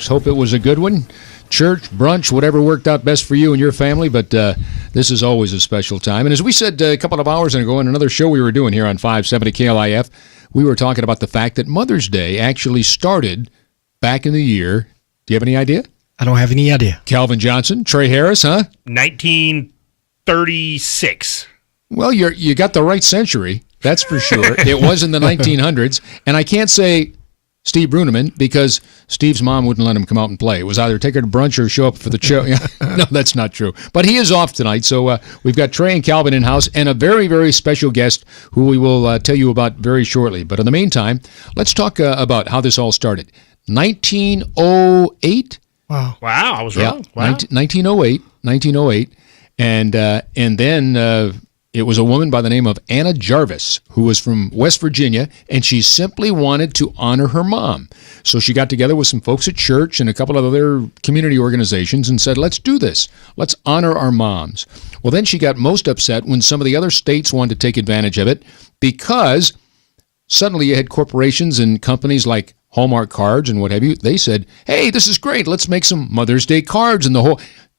Hope it was a good one. Church, brunch, whatever worked out best for you and your family, but this is always a special time. And as we said a couple of hours ago in another show we were doing here on 570 KLIF, we were talking about the fact that Mother's Day actually started back in the year. Do you have any idea? I don't have any idea. Calvin Johnson, Trey Harris, huh? 1936. Well, you got the right century, that's for sure. It was in the 1900s, and I can't say Steve Bruneman because Steve's mom wouldn't let him come out and play. It was either take her to brunch or show up for the show. No, that's not true. But he is off tonight, so we've got Trey and Calvin in-house and a very, very special guest who we will tell you about very shortly. But in the meantime, let's talk about how this all started. 1908? Wow, I was wrong. Wow. 1908. And then it was a woman by the name of Anna Jarvis, who was from West Virginia, and she simply wanted to honor her mom. So she got together with some folks at church and a couple of other community organizations and said, let's do this. Let's honor our moms. Well, then she got most upset when some of the other states wanted to take advantage of it because suddenly you had corporations and companies like Hallmark Cards and what have you. They said, hey, this is great. Let's make some Mother's Day cards. And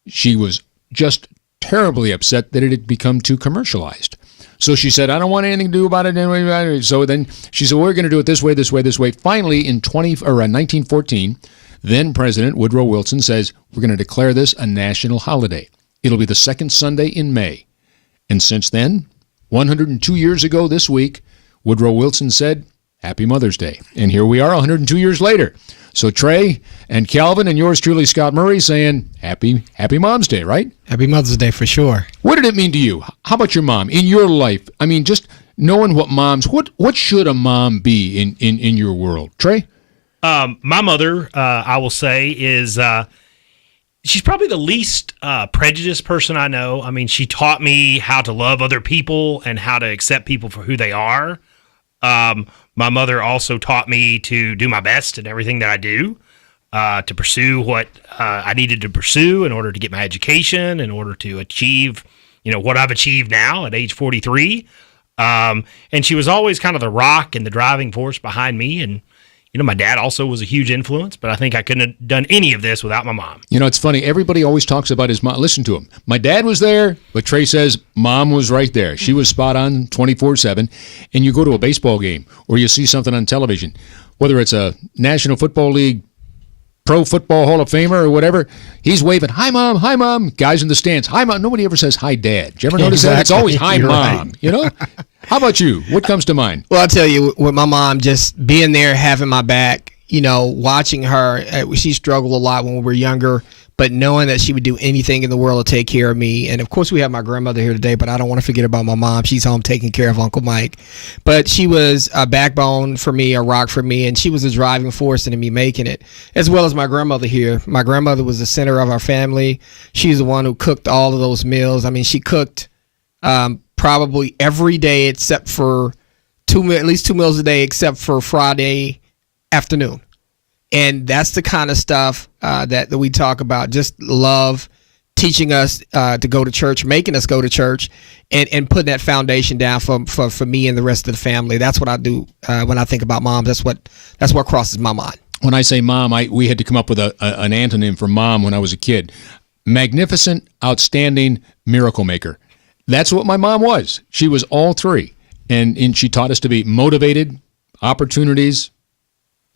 she was just terribly upset that it had become too commercialized. So she said, I don't want anything to do about it anyway. So then she said, we're going to do it this way, this way, this way. Finally, in 1914, then President Woodrow Wilson says, we're going to declare this a national holiday. It'll be the second Sunday in May. And since then, 102 years ago this week, Woodrow Wilson said, Happy Mother's Day. And here we are 102 years later. So Trey and Calvin and yours truly, Scott Murray, saying Happy Mom's Day, right? Happy Mother's Day for sure. What did it mean to you? How about your mom in your life? I mean, just knowing what should a mom be in your world? Trey? My mother, I will say, is she's probably the least prejudiced person I know. I mean, she taught me how to love other people and how to accept people for who they are. My mother also taught me to do my best in everything that I do, to pursue what I needed to pursue in order to get my education, in order to achieve, what I've achieved now at age 43. And she was always kind of the rock and the driving force behind me. And, my dad also was a huge influence, but I think I couldn't have done any of this without my mom. It's funny. Everybody always talks about his mom. Listen to him. My dad was there, but Trey says mom was right there. She was spot on 24/7. And you go to a baseball game or you see something on television, whether it's a National Football League Pro Football Hall of Famer or whatever, he's waving, hi, Mom, hi, Mom. Guys in the stands, hi, Mom. Nobody ever says hi, Dad. Did you ever notice that? It's always hi, You're Mom, right. How about you? What comes to mind? Well, I'll tell you, with my mom just being there, having my back, watching her, she struggled a lot when we were younger, but knowing that she would do anything in the world to take care of me. And, of course, we have my grandmother here today, but I don't want to forget about my mom. She's home taking care of Uncle Mike. But she was a backbone for me, a rock for me, and she was a driving force in me making it, as well as my grandmother here. My grandmother was the center of our family. She's the one who cooked all of those meals. I mean, she cooked probably every day except for at least 2 meals a day except for Friday afternoon. And that's the kind of stuff that we talk about, just love, teaching us to go to church, making us go to church, and putting that foundation down for me and the rest of the family. That's what I do when I think about moms. That's what crosses my mind. When I say mom, we had to come up with an antonym for mom when I was a kid. Magnificent, outstanding, miracle maker. That's what my mom was. She was all three. And she taught us to be motivated, opportunities.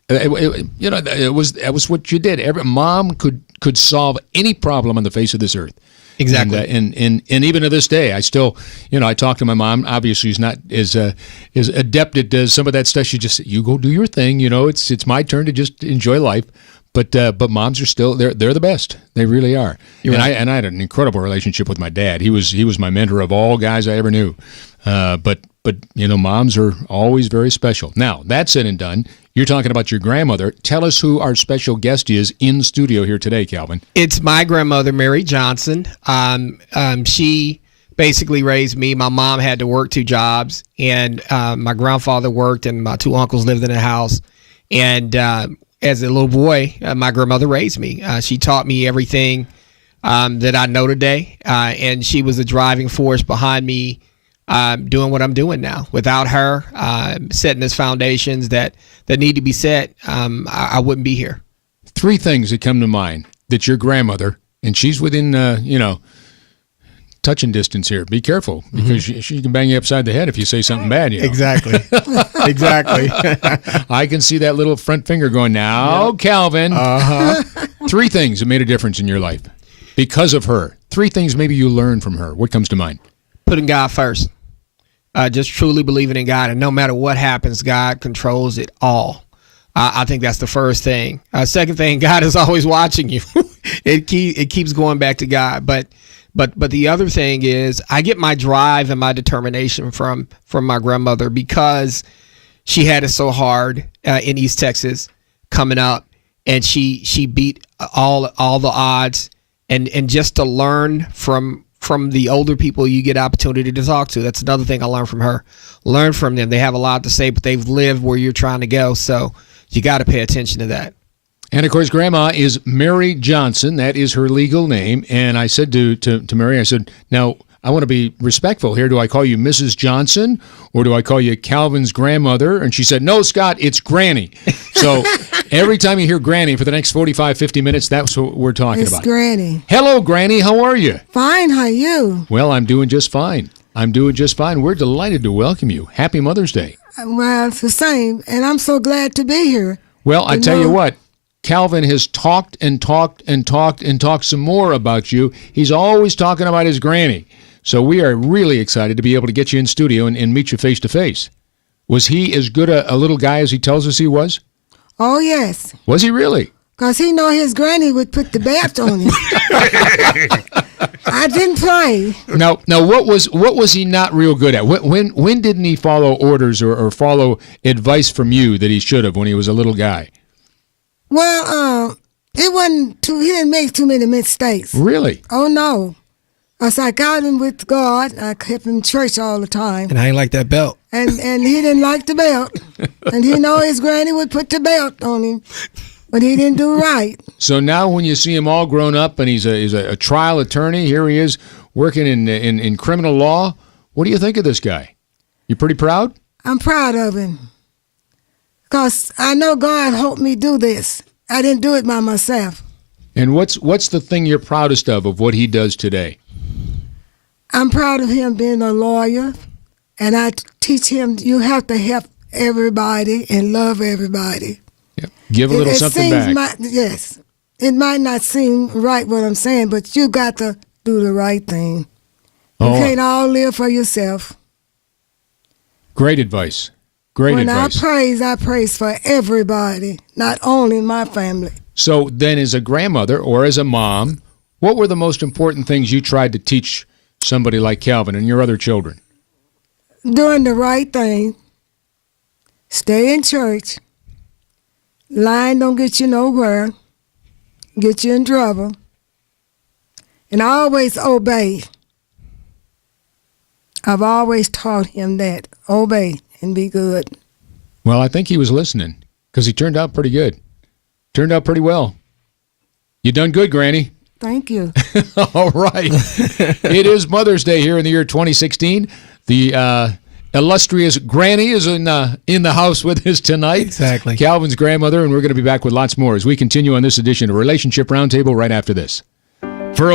That was what you did. Every mom could solve any problem on the face of this earth. Exactly. And even to this day, I still, I talk to my mom. Obviously, she's not as adept at some of that stuff. She just, you go do your thing. It's my turn to just enjoy life. But moms are still they're the best. They really are. You're right. I had an incredible relationship with my dad. He was my mentor of all guys I ever knew. But moms are always very special. Now, that said and done, you're talking about your grandmother. Tell us who our special guest is in studio here today, Calvin. It's my grandmother, Mary Johnson. She basically raised me. My mom had to work 2 jobs, and my grandfather worked, and my 2 uncles lived in the house. And as a little boy, my grandmother raised me. She taught me everything that I know today, and she was the driving force behind me doing what I'm doing now. Without her setting these foundations that need to be set, I wouldn't be here. Three things that come to mind that your grandmother, and she's within, touching distance here. Be careful, because she can bang you upside the head if you say something bad. Exactly. Exactly. I can see that little front finger going, now, Calvin. Three things that made a difference in your life because of her. Three things maybe you learned from her. What comes to mind? Putting God first. Just truly believing in God, and no matter what happens, God controls it all. I think that's the first thing. Second thing, God is always watching you. It keeps going back to God. But the other thing is, I get my drive and my determination from my grandmother, because she had it so hard in East Texas coming up, and she beat all the odds, and just to learn from the older people you get opportunity to talk to. That's another thing I learned from her. Learn from them. They have a lot to say, but they've lived where you're trying to go. So you got to pay attention to that. And, of course, Grandma is Mary Johnson. That is her legal name. And I said to Mary, I said, now, I want to be respectful here. Do I call you Mrs. Johnson, or do I call you Calvin's grandmother? And she said, no, Scott, it's Granny. So every time you hear Granny for the next 45, 50 minutes, that's what we're talking about. It's Granny. Hello, Granny. How are you? Fine. How are you? Well, I'm doing just fine. We're delighted to welcome you. Happy Mother's Day. Well, it's the same, and I'm so glad to be here. Well, I tell you what, Calvin has talked and talked and talked and talked some more about you. He's always talking about his granny. So we are really excited to be able to get you in studio and meet you face to face. Was he as good a little guy as he tells us he was? Oh, yes. Was he really? Because he know his granny would put the belt on him. I didn't play. Now, what was he not real good at? When didn't he follow orders or follow advice from you that he should have when he was a little guy? Well, it wasn't he didn't make too many mistakes. Really? Oh, no. As I got him with God, I kept him in church all the time. And I ain't like that belt. And he didn't like the belt. And he know his granny would put the belt on him. But he didn't do right. So now when you see him all grown up and he's a trial attorney, here he is working in criminal law, what do you think of this guy? You pretty proud? I'm proud of him. Because I know God helped me do this. I didn't do it by myself. And what's the thing you're proudest of what he does today? I'm proud of him being a lawyer. And I teach him you have to help everybody and love everybody. Yep. Give a little something back. Yes. It might not seem right what I'm saying, but you got to do the right thing. You can't all live for yourself. Great advice. Great advice. When I praise for everybody, not only my family. So then as a grandmother or as a mom, what were the most important things you tried to teach somebody like Calvin and your other children? Doing the right thing. Stay in church. Lying don't get you nowhere. Get you in trouble. And always obey. I've always taught him that. Obey and be good. Well, I think he was listening because he turned out pretty good. Turned out pretty well. You done good, Granny. Thank you. All right. It is Mother's Day here in the year 2016. The illustrious Granny is in the house with us tonight. Exactly. Calvin's grandmother, and we're going to be back with lots more as we continue on this edition of Relationship Roundtable right after this. For